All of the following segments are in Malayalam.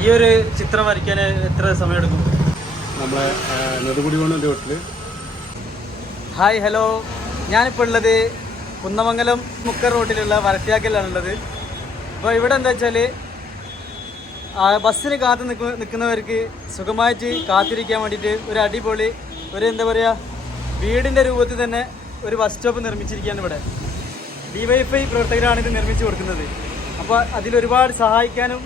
ഈ ഒരു ചിത്രം വരയ്ക്കാൻ എത്ര സമയമെടുക്കും? നമ്മളെ നെടുമുടി വേണന്റെ വീട്ടിൽ ഹായ് ഹലോ ഞാനിപ്പോൾ ഉള്ളത് കുന്നമംഗലം മുക്കർ റോഡിലുള്ള വരട്ടിയാക്കലാണ് ഉള്ളത് അപ്പോൾ ഇവിടെ എന്താ വെച്ചാൽ ബസ്സിന് കാത്തു നിൽക്കുന്ന നിൽക്കുന്നവർക്ക് സുഖമായിട്ട് കാത്തിരിക്കാൻ വേണ്ടിയിട്ട് ഒരു അടിപൊളി ഒരു എന്താ പറയുക വീടിന്റെ രൂപത്തിൽ തന്നെ ഒരു ബസ് സ്റ്റോപ്പ് നിർമ്മിച്ചിരിക്കുകയാണ് ഇവിടെ. ഡി വൈഫൈ പ്രവർത്തകരാണ് ഇത് നിർമ്മിച്ചു കൊടുക്കുന്നത്. അപ്പോൾ അതിലൊരുപാട് സഹായിക്കാനും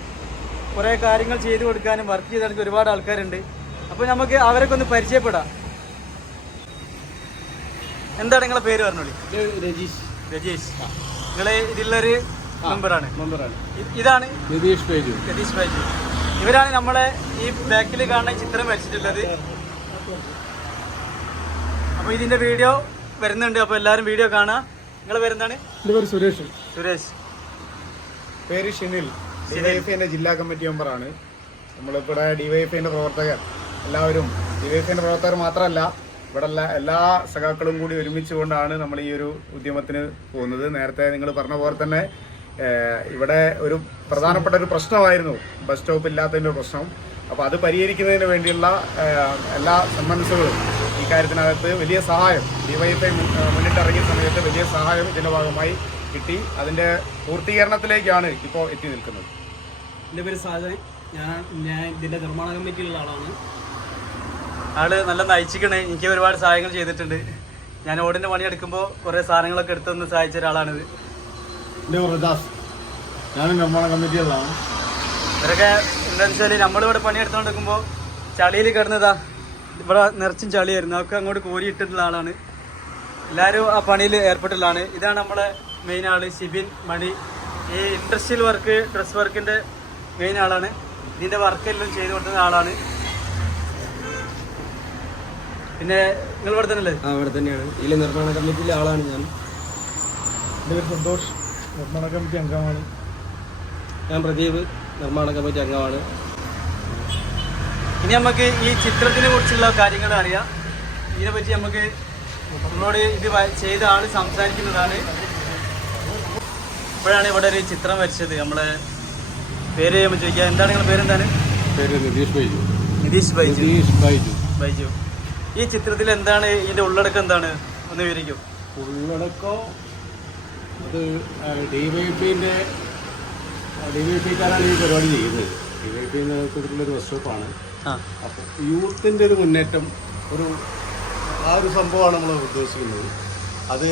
കുറേ കാര്യങ്ങൾ ചെയ്തു കൊടുക്കാനും വർക്ക് ചെയ്തെടുക്കാൻ ഒരുപാട് ആൾക്കാരുണ്ട്. അപ്പോൾ നമുക്ക് അവരൊക്കെ ഒന്ന് പരിചയപ്പെടാം. എന്താണ് നിങ്ങളെ പേര് പറഞ്ഞോളി? രജീഷ്. രജീഷ്. നിങ്ങൾ ഇതിലൊരു മെമ്പറാണ് മെമ്പറാണ് ഇതാണ് രതീഷ് ബൈജു. രതീഷ് ബൈജു. ഇവരാണ് നമ്മളെ ഈ ബാക്കിൽ കാണുന്ന ചിത്രം വരച്ചിട്ടുള്ളത്. അപ്പോൾ ഇതിന്റെ വീഡിയോ വരുന്നുണ്ട്. അപ്പോൾ എല്ലാവരും വീഡിയോ കാണാ. നിങ്ങളെ പേരെന്താണ്? എന്റെ പേര് സുരേഷ്. സുരേഷ്. പേര് ഷിനിൽ. ഡിവൈഎഫ്ഐന്റെ ജില്ലാ കമ്മിറ്റി മെമ്പറാണ് നമ്മളിവിടെ ഡിവൈഎഫ്ഐന്റെ പ്രവർത്തകർ എല്ലാവരും. ഡിവൈഎഫ്ഐന്റെ പ്രവർത്തകർ മാത്രമല്ല ഇവിടെ എല്ലാ സഖാക്കളും കൂടി ഒരുമിച്ചുകൊണ്ടാണ് നമ്മൾ ഈ ഒരു ഉദ്യമത്തിന് പോകുന്നത്. നേരത്തെ നിങ്ങൾ പറഞ്ഞ പോലെ തന്നെ ഇവിടെ ഒരു പ്രധാനപ്പെട്ട ഒരു പ്രശ്നമായിരുന്നു. ബസ് സ്റ്റോപ്പ് ഇല്ലാത്തതിന്റെ പ്രശ്നം. അപ്പോൾ അത് പരിഹരിക്കുന്നതിന് വേണ്ടിയുള്ള എല്ലാ സന്മനസ്സുകളും ഈ കാര്യത്തിനകത്ത് വലിയ സഹായം ഡിവൈഎഫ്ഐ മുന്നിട്ടിറങ്ങിയ സമയത്ത് വലിയ സഹായം ഇതിന്റെ ഭാഗമായി കിട്ടി. അതിന്റെ പൂർത്തീകരണത്തിലേക്കാണ് ഇപ്പോൾ എത്തി നിൽക്കുന്നത്. എന്റെ പേര് സാജൻ. ഞാൻ ഞാൻ ഇതിന്റെ നിർമ്മാണ കമ്മിറ്റിയിലുള്ള ആളാണ്. ആൾ നല്ല നയിച്ചിക്കണേ എനിക്ക് ഒരുപാട് സഹായങ്ങൾ ചെയ്തിട്ടുണ്ട്. ഞാൻ ഓടിന്റെ പണിയെടുക്കുമ്പോൾ കുറെ സാധനങ്ങളൊക്കെ എടുത്തുനിന്ന് സഹായിച്ച ഒരാളാണിത്. എന്റെ റജാസ് ഞാൻ നിർമ്മാണ കമ്മിറ്റിയിലുള്ളതാണ്. ഇവരൊക്കെ എന്താണെന്ന് വെച്ചാൽ നമ്മളിവിടെ പണിയെടുത്തോണ്ടിരിക്കുമ്പോൾ ചളിയിൽ കിടന്നതാ. ഇവിടെ നിറച്ചും ചളിയായിരുന്നു. അതൊക്കെ അങ്ങോട്ട് കോരിയിട്ടിട്ടുള്ള ആളാണ്. എല്ലാവരും ആ പണിയിൽ ഏർപ്പെട്ടുള്ളതാണ് ഇതാണ് നമ്മുടെ മെയിൻ ആൾ ഷിബിൻ മണി. ഈ ഇൻഡസ്ട്രിയൽ വർക്ക് ഡ്രസ് വർക്കിന്റെ മെയിൻ ആളാണ്. ഇതിന്റെ വർക്കെല്ലാം ചെയ്തു കൊടുക്കുന്ന ആളാണ്. പിന്നെ നിങ്ങൾ ഇവിടെ തന്നെ അല്ലേ ആ ഇവിടെ തന്നെയാണ്. ഇതിലെ നിർമ്മാണ കമ്മിറ്റിയിലെ ആളാണ് ഞാൻ. എന്റെ പേര് സന്തോഷ്. നിർമ്മാണ കമ്മിറ്റി അംഗമാണ്. ഞാൻ പ്രദീപ് നിർമ്മാണ കമ്മിറ്റി അംഗമാണ്. ഇനി നമുക്ക് ഈ ചിത്രത്തിനെ കുറിച്ചുള്ള കാര്യങ്ങൾ അറിയാം. ഇതിനെപ്പറ്റി നമുക്ക് നമ്മളോട് ഇത് ചെയ്ത ആൾ സംസാരിക്കുന്നതാണ്. ഇപ്പോഴാണ് ഇവിടെ ഒരു ചിത്രം വരച്ചത്. നമ്മളെ പേര് ചെയ്യുമ്പോൾ ചോദിക്കുക എന്താണ് നിങ്ങളുടെ പേരെന്താണ് പേര് നിതീഷ് ബൈജു. നിതീഷ് ബൈജു. നിതീഷ് ബൈജു. ബൈജു. ഈ ചിത്രത്തിൽ എന്താണ്? ഇതിന്റെ ഉള്ളടക്കം എന്താണ്? ഒന്ന് വിവരിക്കും. ഉള്ളടക്കം അത് ഡി വൈ പിന്റെ ഡി വൈ പിക്കാരാണ് ഈ പരിപാടി ചെയ്യുന്നത്. ഡി വൈ പി സ്റ്റോപ്പാണ് ആ അപ്പോൾ യൂത്തിന്റെ ഒരു മുന്നേറ്റം ഒരു ആ ഒരു സംഭവമാണ് നമ്മൾ ഉദ്ദേശിക്കുന്നത്. അത്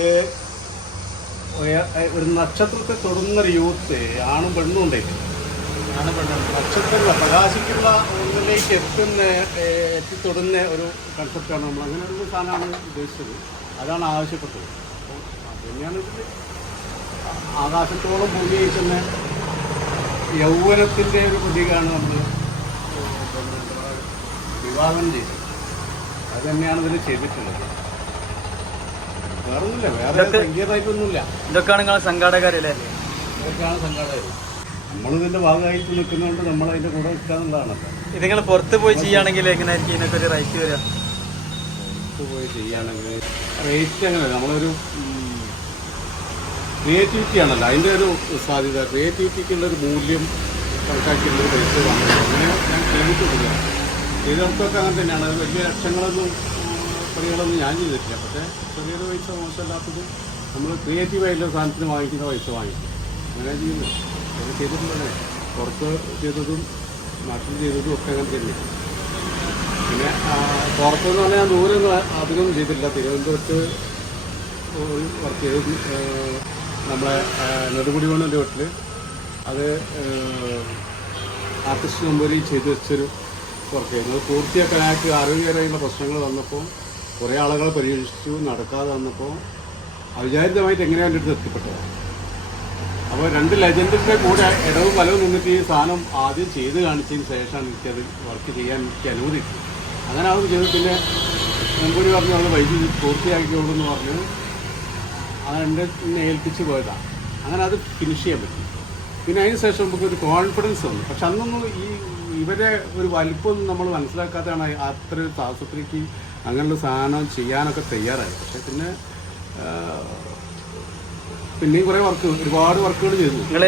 ഒരു നക്ഷത്രത്തെ തൊടുന്നൊരു യൂത്ത് ആണും പെണ്ണും ഉണ്ടായിട്ട്. ആണ് നക്ഷത്രങ്ങൾ പ്രകാശിക്കുന്ന ഒന്നിലേക്ക് എത്തുന്ന എത്തിത്തൊടുന്ന ഒരു കൺസെപ്റ്റാണ് നമ്മൾ അങ്ങനെ ഒരു സാധനമാണ് ഉദ്ദേശിച്ചത്. അതാണ് ആവശ്യപ്പെട്ടത്. അപ്പോൾ അതുതന്നെയാണ് ഇതിൽ ആകാശത്തോളം ഭൂമി അയച്ചുന്ന യൗവനത്തിന്റെ ഒരു പ്രതീകമാണ് നമ്മൾ വിവാഹം ചെയ്തത് അത് തന്നെയാണ് ഇതിൽ ചെയ്തിട്ടുള്ളത്. വേറൊന്നുമില്ല വേറെ ഇതൊക്കെ- സങ്കീർണമായിട്ടൊന്നുമില്ല ഇതൊക്കെയാണ് നിങ്ങളെ സംഘാടകരല്ലേ? ഇതൊക്കെയാണ് സംഘാടകർ നമ്മളിതിന്റെ ഭാഗമായിട്ട് നിൽക്കുന്നതുകൊണ്ട് നമ്മളതിന്റെ കൂടെ നിൽക്കുക എന്നുള്ളതാണല്ലോ ഇത് നിങ്ങൾ പുറത്ത് പോയി ചെയ്യുകയാണെങ്കിൽ എങ്ങനെയായിരിക്കും ഇതിനൊക്കെ ഒരു റേറ്റ് വരിക? പുറത്ത് പോയി ചെയ്യുകയാണെങ്കിൽ റേറ്റ് അങ്ങനെ നമ്മളൊരു ക്രിയേറ്റിവിറ്റി ആണല്ലോ. അതിന്റെ ഒരു സാധ്യത ക്രിയേറ്റിവിറ്റിക്കുള്ള ഒരു മൂല്യം കണക്കാക്കിയുള്ള ഒരു പൈസ വാങ്ങുന്നത്. അങ്ങനെ ഞാൻ ചെയ്തിട്ടില്ല ചെയ്തവർക്കൊക്കെ അങ്ങനെ തന്നെയാണ്. അത് വലിയ ലക്ഷങ്ങളൊന്നും പണികളൊന്നും ഞാൻ ചെയ്തിട്ടില്ല. പക്ഷേ ചെറിയൊരു പൈസ മോശമല്ലാത്തത് നമ്മൾ ക്രിയേറ്റീവായിട്ടുള്ള സാധനത്തിന് വാങ്ങിക്കുന്ന പൈസ വാങ്ങിക്കും. അങ്ങനെ ചെയ്യുന്നത് അങ്ങനെ ചെയ്തിട്ടുള്ളത് പുറത്ത് ചെയ്തതും നാട്ടിൽ ചെയ്തതും ഒക്കെ അങ്ങനെ തന്നെ. പിന്നെ ആ, പുറത്തുനിന്ന് പറഞ്ഞാൽ ഞാൻ അധികം ചെയ്തിട്ടില്ല. തിരുവനന്തപുരത്ത് ഒരു വർക്ക് ചെയ്ത്. നമ്മളെ നെടുമുടി വേണന്റെ വീട്ടിൽ അത് ആർട്ടിസ്റ്റ് നമ്പൂരി ചെയ്തു വെച്ചൊരു വർക്ക് ചെയ്യുന്നത് പൂർത്തിയാക്കാൻ അയാൾക്ക് ആരോഗ്യകരമായിട്ടുള്ള പ്രശ്നങ്ങൾ വന്നപ്പോൾ കുറേ ആളുകളെ പരിഹരിച്ചു നടക്കാതെ വന്നപ്പോൾ അവിചാരിതമായിട്ട് എങ്ങനെയാണ് എന്റെ അടുത്ത് എത്തിപ്പെട്ടത് അപ്പോൾ രണ്ട് ലെജൻഡിന്റെ കൂടെ ഇടവും വലവും നിന്നിട്ട് ഈ സാധനം ആദ്യം ചെയ്ത് കാണിച്ചതിന് ശേഷമാണ് എനിക്കത് വർക്ക് ചെയ്യാൻ എനിക്ക് കിട്ടിയത് അങ്ങനെ അത് ചെയ്ത് പിന്നെ മുമ്പൂരി പറഞ്ഞു അത് വൈദ്യുതി പൂർത്തിയാക്കിയോളൂ എന്ന് പറഞ്ഞു. അതെന്റെ ഏൽപ്പിച്ച് പോയതാണ് അങ്ങനെ അത് ഫിനിഷ് ചെയ്യാൻ പറ്റി. പിന്നെ അതിന് ശേഷം നമുക്കൊരു കോൺഫിഡൻസ് വന്നു. പക്ഷെ അന്നൊന്നും ഈ ഇവരെ ഒരു വലിപ്പമൊന്നും നമ്മൾ മനസ്സിലാക്കാത്തതാണ് അത്ര ഒരു അങ്ങനെയുള്ള സാധനം ചെയ്യാനൊക്കെ തയ്യാറായി. പക്ഷെ പിന്നെ പിന്നെയും കുറേ വർക്ക് ഒരുപാട് വർക്കുകൾ ചെയ്തു. നിങ്ങൾ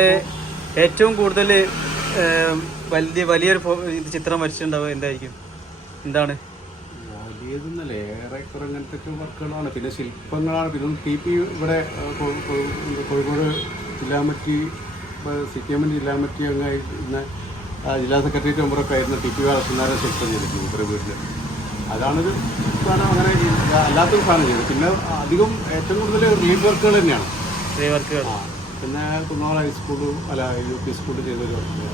ഏറ്റവും കൂടുതൽ വലിയ വലിയൊരു ചിത്രം വരച്ചിട്ടുണ്ടാവുക എന്തായിരിക്കും? എന്താണ്? വലിയതെന്നല്ലേ ഏറെക്കുറെ അങ്ങനത്തെ വർക്കുകളാണ്. പിന്നെ ശില്പങ്ങളാണ്. പിന്നെ ടി പി ഇവിടെ കോഴിക്കോട് ജില്ലാമറ്റി സി പി എമ്മിന്റെ ജില്ലാമറ്റി അങ്ങനെ ജില്ലാ സെക്രട്ടേറിയറ്റ് മെമ്പറൊക്കെ ആയിരുന്ന. ടി പി വളർത്തുന്നാരെ സെക്രട്ടറി ചെയ്തിട്ടുണ്ട് ഇത്ര വീട്ടിൽ അതാണൊരു സാധനം അങ്ങനെ. അല്ലാത്തൊരു സാധനം ചെയ്തത്. പിന്നെ അധികം ഏറ്റവും കൂടുതൽ റീഡ് വർക്കുകൾ തന്നെയാണ്. റീ വർക്കുകൾ ആ പിന്നെ കുന്നോള ഹൈസ്കൂൾ അല്ല യു പി സ്കൂളിൽ ചെയ്തൊരു വർക്ക്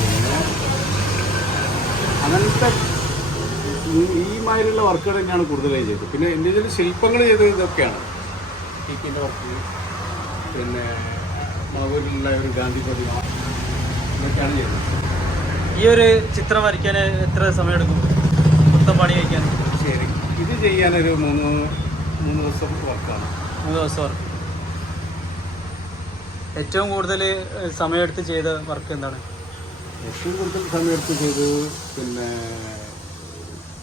പിന്നെ അങ്ങനത്തെ ഈ- മാതിരിയുള്ള വർക്കുകൾ തന്നെയാണ് കൂടുതലായി ചെയ്തത്. പിന്നെ ഇന്ത്യയിൽ ശില്പങ്ങൾ ചെയ്തത് ഇതൊക്കെയാണ്. ടീക്കിന്റെ വർക്ക് പിന്നെ മാവൂരിലുള്ള ഒരു ഗാന്ധി പ്രതിമ. ഇതൊക്കെയാണ് ചെയ്തത്? ഈ ഒരു ചിത്രം വരയ്ക്കാൻ എത്ര സമയം എടുക്കും? മൊത്തം പണി കഴിക്കാൻ? ശരി. ഇത് ചെയ്യാനൊരു മൂന്ന് മൂന്ന് ദിവസം വർക്കാണ്. മൂന്ന് ദിവസം വർക്ക് ഏറ്റവും കൂടുതൽ സമയമെടുത്ത് ചെയ്ത വർക്ക് എന്താണ്? ഏറ്റവും കൂടുതൽ സമയമെടുത്ത് ചെയ്ത് പിന്നെ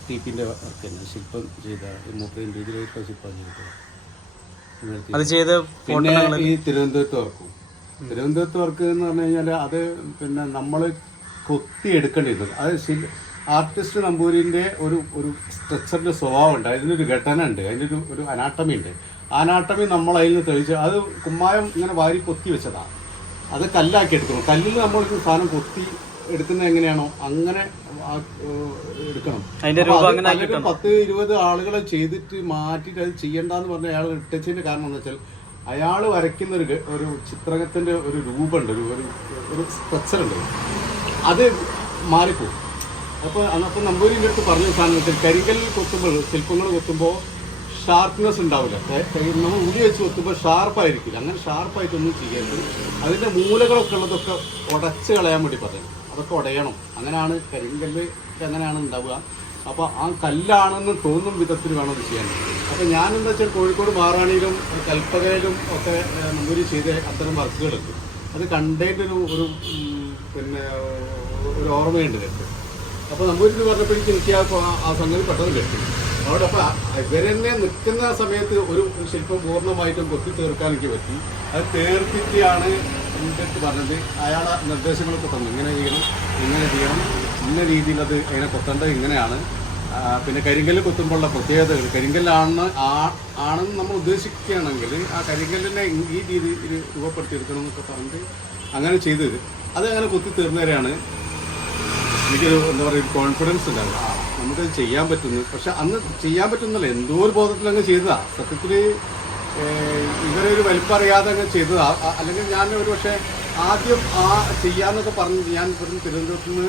ടീപ്പിന്റെ പിന്റെ വർക്ക് തന്നെ. ശില്പം ചെയ്ത മുപ്പതിന്റെ ഇതിലേക്ക് ശില്പം ചെയ്തത് അത് ചെയ്ത് പിന്നെ ഈ തിരുവനന്തപുരത്ത് വർക്കും തിരുവനന്തപുരത്ത് വർക്ക് എന്ന് പറഞ്ഞു കഴിഞ്ഞാൽ അത് പിന്നെ നമ്മൾ കൊത്തി എടുക്കേണ്ടിരുന്നത് അത് ശിൽ ആർട്ടിസ്റ്റ് നമ്പൂരിന്റെ ഒരു ഒരു സ്ട്രക്ചറിന്റെ സ്വഭാവം ഉണ്ട് അതിനൊരു ഘടന ഉണ്ട് അതിനൊരു ഒരു അനാട്ടമി ഉണ്ട്. അനാട്ടമി നമ്മൾ അതിൽ നിന്ന് തെളിച്ച് അത് കുമ്മായം ഇങ്ങനെ വാരി കൊത്തി വെച്ചതാണ് അത് കല്ലാക്കി എടുക്കണം. കല്ലിൽ നമ്മൾ ഒരു സാധനം കൊത്തി എടുക്കുന്നത് എങ്ങനെയാണോ അങ്ങനെ എടുക്കണം. പത്ത് ഇരുപത് ആളുകളെ ചെയ്തിട്ട് മാറ്റിയിട്ട് അത് ചെയ്യണ്ടെന്ന് പറഞ്ഞ അയാൾ ഇട്ടച്ചതിന്റെ കാരണം എന്താ വെച്ചാൽ അയാൾ വരയ്ക്കുന്ന ഒരു ഒരു ചിത്രകത്തിന്റെ ഒരു രൂപമുണ്ട് ഒരു ഒരു ഒരു സ്ട്രക്ചർ ഉണ്ട്. അത് മാറിപ്പോകും അപ്പോൾ അപ്പോൾ നമ്പൂരിന്റെ അടുത്ത് പറഞ്ഞ സാധനത്തിൽ കരിങ്കല്ലിൽ കൊത്തുമ്പോൾ ശില്പങ്ങൾ കൊത്തുമ്പോൾ ഷാർപ്നെസ് ഉണ്ടാവില്ല. നമ്മൾ ഉള്ളി വെച്ച് കൊത്തുമ്പോൾ ഷാർപ്പായിരിക്കില്ല അങ്ങനെ ഷാർപ്പായിട്ടൊന്നും ചെയ്യരുത്. അതിന്റെ മൂലകളൊക്കെ ഉള്ളതൊക്കെ ഉടച്ച് കളയാൻ വേണ്ടി പറഞ്ഞു അതൊക്കെ ഉടയണം. അങ്ങനെയാണ് കരിങ്കല്ല് അങ്ങനെയാണ് ഉണ്ടാവുക. അപ്പോൾ ആ കല്ലാണെന്ന് തോന്നും വിധത്തിൽ വേണം അത് ചെയ്യാൻ. അപ്പോൾ ഞാനെന്താ വെച്ചാൽ കോഴിക്കോട് മാറാണിയിലും കൽപ്പകയിലും ഒക്കെ നമ്പൂരി ചെയ്ത അത്തരം വർക്കുകളുണ്ട് അത് കണ്ടതിന്റെ ഒരു ഒരു പിന്നെ ഒരു ഓർമ്മയുണ്ട് എനിക്ക്. അപ്പോൾ നമ്മൂരി പറഞ്ഞപ്പോഴേക്കും എനിക്ക് ആ ആ സംഗതി പെട്ടെന്ന് കിട്ടി അവിടെ അപ്പോൾ ഇവരെന്നെ നിൽക്കുന്ന സമയത്ത് ഒരു ശില്പം പൂർണമായിട്ടും കൊത്തി തീർക്കാൻ എനിക്ക് പറ്റി. അത് തീർത്തിട്ടാണ് എന്റെ അടുത്ത് പറഞ്ഞത്. അയാളെ നിർദ്ദേശങ്ങളൊക്കെ തന്നു. ഇങ്ങനെ ചെയ്യണം ഇങ്ങനെ ചെയ്യണം. ഇന്ന രീതിയിൽ അത് അതിനെ കൊത്തേണ്ടത് ഇങ്ങനെയാണ്. പിന്നെ കരിങ്കല്ല് കൊത്തുമ്പോഴുള്ള പ്രത്യേകതകൾ. കരിങ്കല്ലാണ് ആ ആണെന്ന് നമ്മൾ ഉദ്ദേശിക്കുകയാണെങ്കിൽ ആ കരിങ്കല്ലിനെ ഈ രീതിയിൽ രൂപപ്പെടുത്തിയെടുക്കണം എന്നൊക്കെ പറഞ്ഞിട്ട് അങ്ങനെ ചെയ്ത് അത് അങ്ങനെ കൊത്തി തീർന്നവരെയാണ്. എനിക്കൊരു എന്താ പറയുക ഒരു കോൺഫിഡൻസ് ഉണ്ടാവും ആ, നമുക്കത് ചെയ്യാൻ പറ്റുന്നു പക്ഷെ അന്ന് ചെയ്യാൻ പറ്റുന്നില്ല എന്തോ ഒരു ബോധത്തിൽ അങ്ങ് ചെയ്തതാ. സത്യത്തിൽ ഇവരെ ഒരു വലിപ്പം അറിയാതെ അങ്ങ് ചെയ്തതാ. അല്ലെങ്കിൽ ഞാൻ ഒരു പക്ഷേ ആദ്യം ആ ചെയ്യാന്നൊക്കെ പറഞ്ഞ് ഞാൻ ഇവിടുന്ന് തിരുവനന്തപുരത്ത് നിന്ന്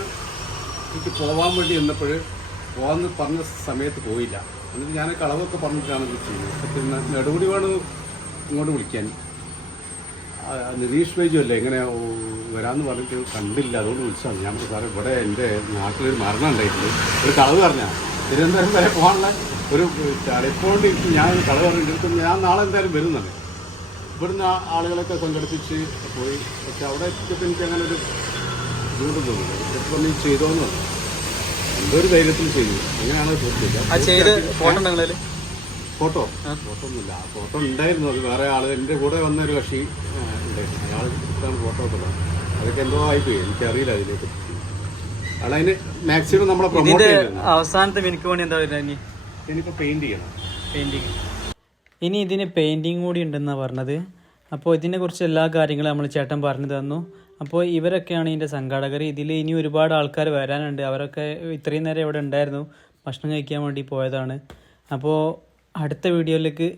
എനിക്ക് പോകാൻ വേണ്ടി നിന്നപ്പോൾ പോകാമെന്ന് പറഞ്ഞ സമയത്ത് പോയില്ല. എന്നിട്ട് ഞാൻ കളവൊക്കെ പറഞ്ഞിട്ടാണ് ഇത് ചെയ്യുന്നത്. പിന്നെ നെടുപടി വേണം ഇങ്ങോട്ട് വിളിക്കാൻ? നിരീഷ് ബൈജു അല്ലേ എങ്ങനെ വരാമെന്ന് പറഞ്ഞിട്ട് കണ്ടില്ല. അതുകൊണ്ട് വിളിച്ചാൽ ഞാൻ സാറെ ഇവിടെ എന്റെ നാട്ടിലൊരു മരണം ഉണ്ടായിട്ടുണ്ട്. ഒരു കളവ് പറഞ്ഞാൽ തിരുവനന്തപുരം വരെ പോകാനുള്ള ഒരു ചളിപ്പോണ്ട് ഞാൻ കളവ് പറഞ്ഞിട്ട് ഞാൻ നാളെ എന്തായാലും വരുന്നുണ്ട് ഇവിടുന്ന് ആളുകളൊക്കെ സംഘടിപ്പിച്ച് പോയി. പക്ഷെ അവിടെ എത്തിയപ്പോൾ എനിക്ക് അങ്ങനെ ഒരു ബുദ്ധിമുട്ട് തോന്നുന്നു ഇതൊക്കെ പറഞ്ഞ് ചെയ്തോന്ന് എന്തോ ഒരു ധൈര്യത്തിൽ ചെയ്തു. അങ്ങനെയാണ് ചെയ്ത് ഫോട്ടോ ഫോട്ടോ? ഒന്നുമില്ല ആ ഫോട്ടോ ഉണ്ടായിരുന്നു. അത് വേറെ ആൾ എന്റെ കൂടെ വന്ന ഒരു കക്ഷി ഉണ്ടായിരുന്നു. അയാൾ ഇതാണ് ഫോട്ടോ ഒക്കെ അതൊക്കെ എന്തോ ആയിപ്പോയി. എനിക്കറിയില്ല അതിലേക്ക് അതിന് മാക്സിമം നമ്മളെ പ്രൊമോട്ട് അവസാനത്തെ എനിക്ക് പണി എന്താ വരുന്നത് ഇനി? എനിക്കിപ്പോൾ പെയിന്റ് ചെയ്യണം. പെയിന്റിങ് ഇനി ഇതിന് പെയിന്റിങ് കൂടി ഉണ്ടെന്നാണ് പറഞ്ഞത്. അപ്പോൾ ഇതിനെക്കുറിച്ച് എല്ലാ കാര്യങ്ങളും നമ്മൾ ചേട്ടൻ പറഞ്ഞു തന്നു. അപ്പോൾ ഇവരൊക്കെയാണ് ഇതിന്റെ സംഘാടകർ. ഇതിൽ ഇനി ഒരുപാട് ആൾക്കാർ വരാനുണ്ട്. അവരൊക്കെ ഇത്രയും നേരം ഇവിടെ ഉണ്ടായിരുന്നു. ഭക്ഷണം കഴിക്കാൻ വേണ്ടി പോയതാണ്. അപ്പോൾ അടുത്ത വീഡിയോയിലേക്ക്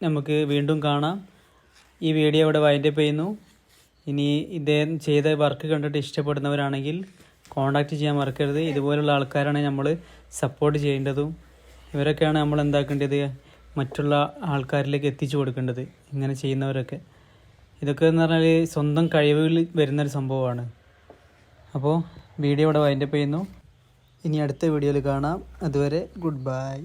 നമുക്ക് വീണ്ടും കാണാം. ഈ വീഡിയോ ഇവിടെ വൈൻഡപ്പ് ചെയ്യുന്നു. ഇനി ഇദ്ദേഹം ചെയ്ത വർക്ക് കണ്ടിട്ട് ഇഷ്ടപ്പെടുന്നവരാണെങ്കിൽ കോണ്ടാക്ട് ചെയ്യാൻ മറക്കരുത്. ഇതുപോലുള്ള ആൾക്കാരാണ് നമ്മൾ സപ്പോർട്ട് ചെയ്യേണ്ടതും. ഇവരൊക്കെയാണ് നമ്മൾ എന്താക്കേണ്ടത്? മറ്റുള്ള ആൾക്കാരിലേക്ക് എത്തിച്ചു കൊടുക്കേണ്ടത്. ഇങ്ങനെ ചെയ്യുന്നവരൊക്കെ. ഇതൊക്കെ എന്ന് പറഞ്ഞാൽ സ്വന്തം കഴിവുകൾ വരുന്നൊരു സംഭവമാണ്. അപ്പോൾ വീഡിയോ ഇവിടെ വൈൻഡപ്പ് ചെയ്യുന്നു. ഇനി അടുത്ത വീഡിയോയിൽ കാണാം. അതുവരെ ഗുഡ് ബൈ.